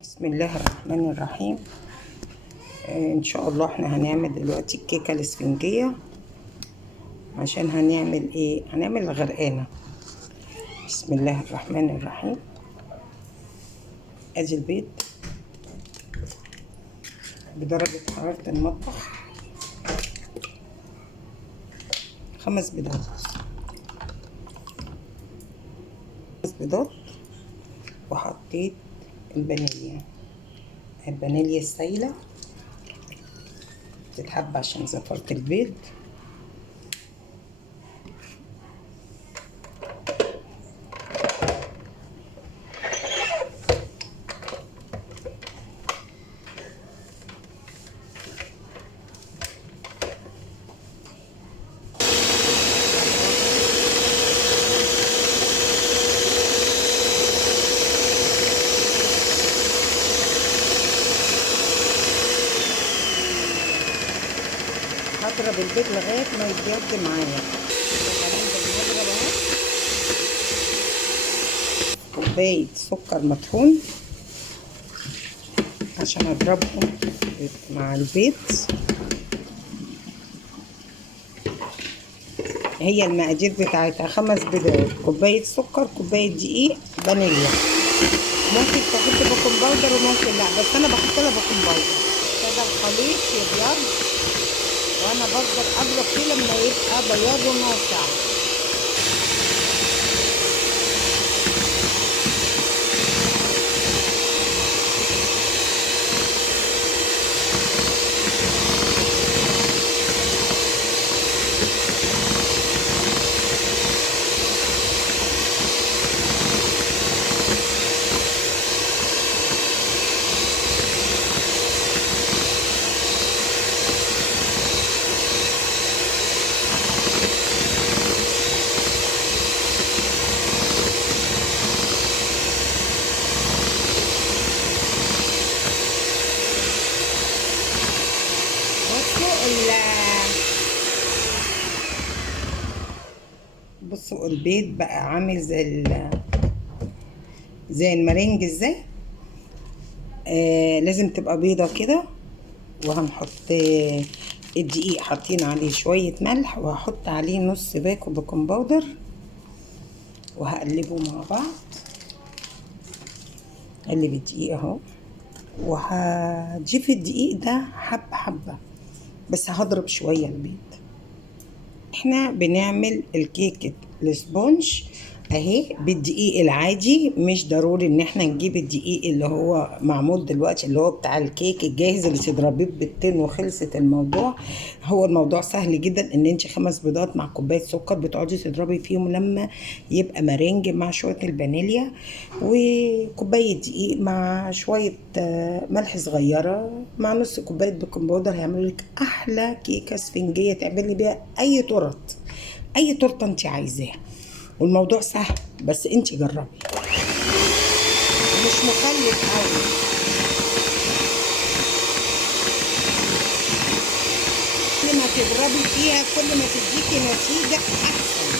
بسم الله الرحمن الرحيم. ان شاء الله احنا هنعمل دلوقتي الكيكه الاسفنجيه. عشان هنعمل ايه؟ هنعمل الغرقانه. بسم الله الرحمن الرحيم. ادي البيض بدرجه حراره المطبخ 5 بيضات. 5 بيضات. وحطيت الفانيليا السايله تتحب عشان زفرة البيض. هضرب البيض لغايه ما يتجد معايا. هضرب اهو كوبايه سكر مطحون عشان اضربهم مع البيض. هي المقادير بتاعتها 5 بيضات، كوبايه سكر، كوبايه دقيق، فانيليا. ممكن تحط بيكنج باودر وممكن لا، بس انا بحط لها بيكنج باودر كده الخليط يبيض. وانا بفضل اضرب فيه لما يبقى بياضه ناصع. بصوا البيض بقى عامل زي المرنج ازاي. لازم تبقى بيضة كده. وهنحط الدقيق، حاطين عليه شوية ملح، وهحط عليه نص باكو بيكنج باودر وهقلبه مع بعض. اقلب الدقيق اهو، وهضيف الدقيق ده حبة حبة، بس هضرب شوية البيض. احنا بنعمل الكيكة السبونج اهي بالدقيق العادي، مش ضروري ان احنا نجيب الدقيق اللي هو معمول دلوقتي اللي هو بتاع الكيك الجاهز اللي تضربيه ببيضتين وخلصت الموضوع. هو الموضوع سهل جدا، ان انت 5 بيضات مع كوبايه سكر بتقعدي تضربي فيهم لما يبقى مرنج مع شويه الفانيليا، وكوبايه دقيق مع شويه ملح صغيره مع نص كوبايه بيكنج باودر، هيعملوا لك احلى كيكه اسفنجيه تعملي بيها اي تورت، اي تورته انت عايزاها. والموضوع سهل، بس انت جربي، مش مكلف قوي. كل ما تضربي فيها كل ما تديكي نتيجه احسن.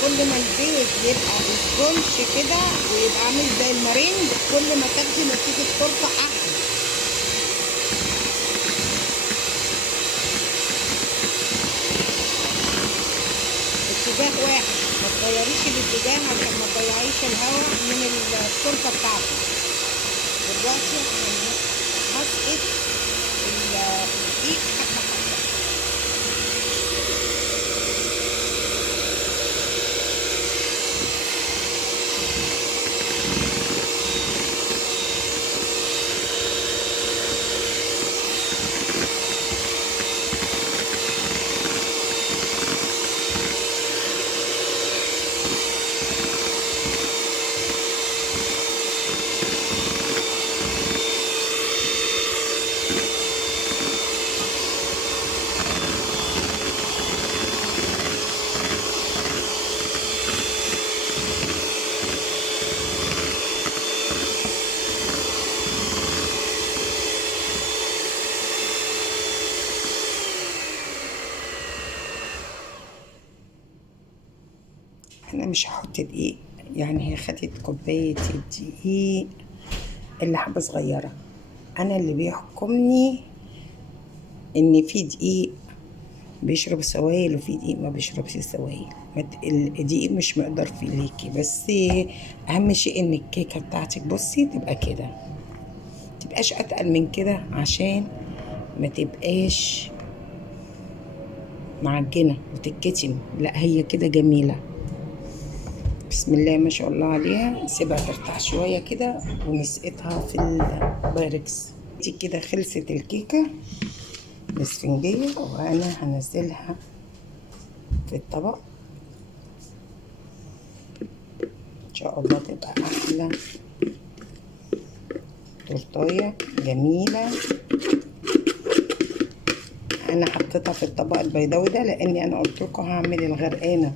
كل ما البيض يبقى سبونج كده ويبقى عامل زي المارينج، كل ما تاخدي نتيجه تورته احلى. اتجاه واحد، ما تغيريش الاتجاه عشان ما تضيعيش الهواء من التورته بتاعتك. دلوقتي هسقط الدقيق حبه حبه. انا مش هحط دقيق، يعني هي خدت كوبايه الدقيق الا حبه صغيره. انا اللي بيحكمني ان في دقيق بيشرب سوائل وفي دقيق ما بيشربش سوائل. الدقيق مش مقدار في ليكي، بس اهم شيء ان الكيكه بتاعتك بصي تبقى كده، متبقاش اتقل من كده عشان ما تبقاش معجنه وتتكتم، لا هي كده جميله. بسم الله ما شاء الله عليها. نسيبها ترتاح شويه كده ونسقطها في البايركس. دي كده خلصت الكيكه الاسفنجيه، وانا هنزلها في الطبق. ان شاء الله تبقى احلى تورتايه جميله. انا حطيتها في الطبق البيضاوي ده لاني انا قلت لكم هعمل الغرقانه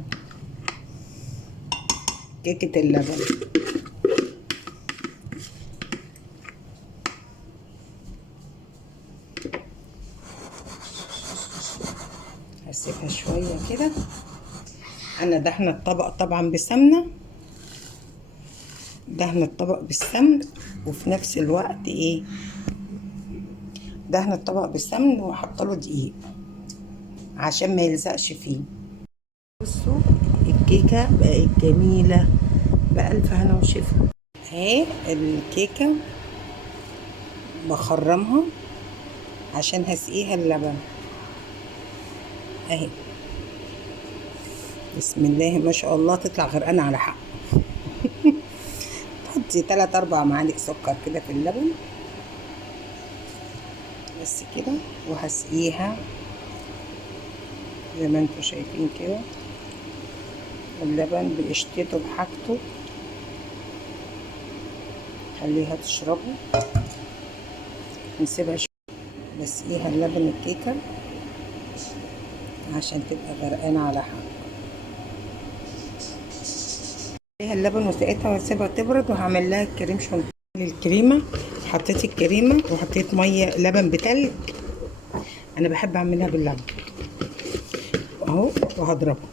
كيكه اللبن. هسيبها شويه كده. انا دهنه الطبق طبعا بسمنه، دهنه الطبق بالسمن، وفي نفس الوقت ايه دهنه الطبق بالسمن وحاطه له دقيق عشان ما يلزقش فيه. بصوا الكيكه بقت جميله بألف هنا وشفا. اهي الكيكه بخرمها عشان هسقيها اللبن اهي. بسم الله ما شاء الله تطلع غرقانه على حق. تحطي 3-4 معالق سكر كده في اللبن بس كده، وهسقيها زي ما انتوا شايفين كده. اللبن بقشطته بحاجته، خليها تشربه. نسيبها شويه بسقيها اللبن الكيكه عشان تبقى غرقانه على حق. فيها اللبن وسقيتها واسيبها تبرد، وهعمل لها الكريم شانتيه. الكريمه حطيت الكريمه وحطيت ميه لبن بتلج. انا بحب اعملها باللبن اهو، وهضربها.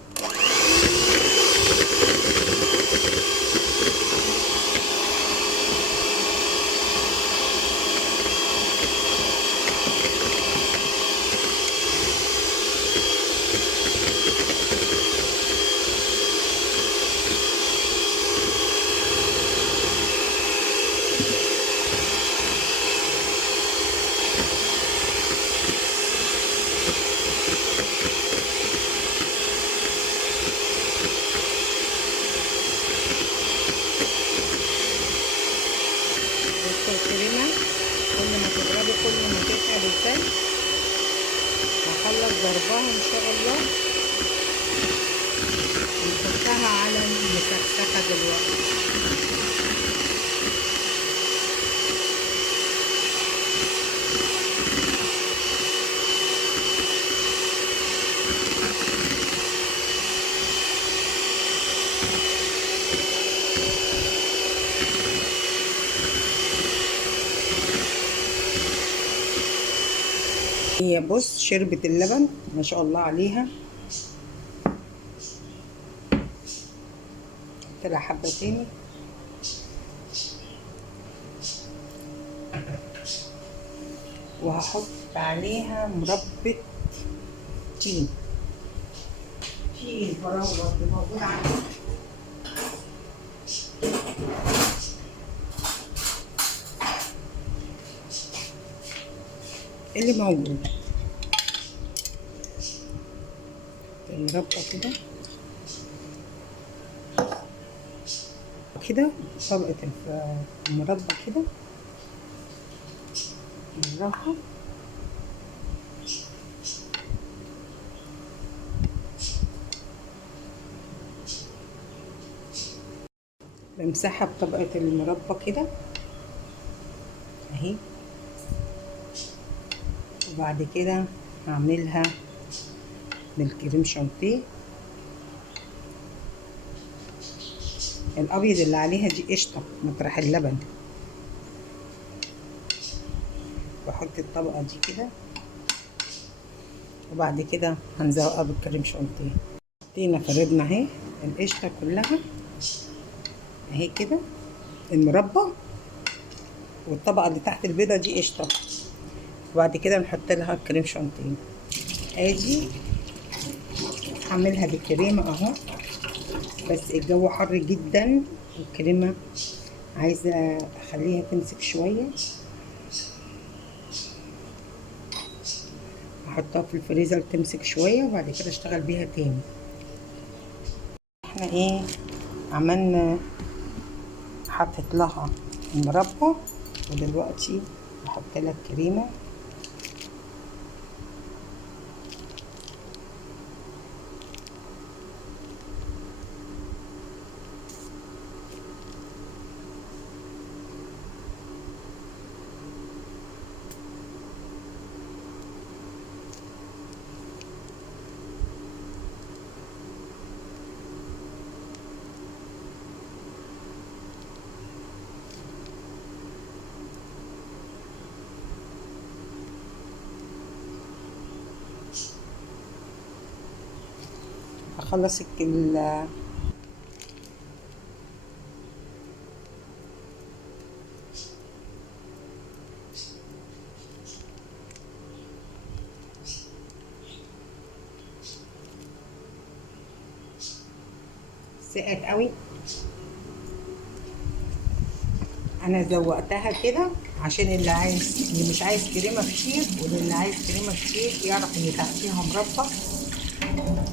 الكريمه كل ما تضربي كل ما تتقل التلج. هخلص ضربها ان شاء الله ونحطها على المسخسخه دلوقتي. هي بص شربت اللبن ما شاء الله عليها. طلع حبه تاني. وهحط عليها مربى تين. في الفراوله اللي موجوده عندي اللي موجود المربى كده كده، طبقة المربى كده بالراحة. بمسحها بطبقة المربى كده اهي. وبعد كده هعملها بالكريم شانتيه. الابيض اللي عليها دي قشطه مطرح اللبن. بحط الطبقه دي كده، وبعد كده هنزوقها بالكريم شانتيه. حطينا فردنا اهي القشطه كلها اهي كده، المربى والطبقه اللي تحت البيضه دي قشطه. وبعد كده نحط لها كريم شانتيه. ادي هعملها بالكريمه اهو، بس الجو حر جدا والكريمه عايزه اخليها تمسك شويه. احطها في الفريزر تمسك شويه وبعد كده اشتغل بيها تاني. احنا ايه عملنا، حطيت لها المربى ودلوقتي بحط لها الكريمه. اخلص سقت قوي. انا زوقتها كده عشان اللي مش عايز كريمه كتير واللي عايز كريمه كتير يعرف ان تحتيها مربى.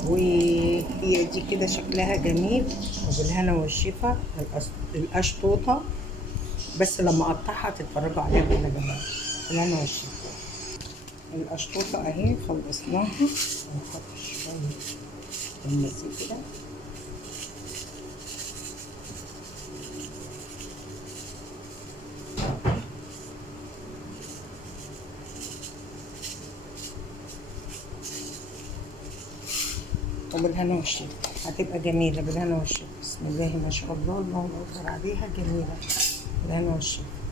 وهي دي كده شكلها جميل وبالهنا والشفا. القشطوطه بس لما اقطعها تتفرجوا عليها كده جميل. بالهنا والشفا. القشطوطه اهي خلصناها. نحط شويه المزيج كده. وبالهنا والشفا هتبقى جميلة. بالهنا والشفا. بسم الله ما شاء الله، الله أكبر عليها، جميلة. بالهنا والشفا.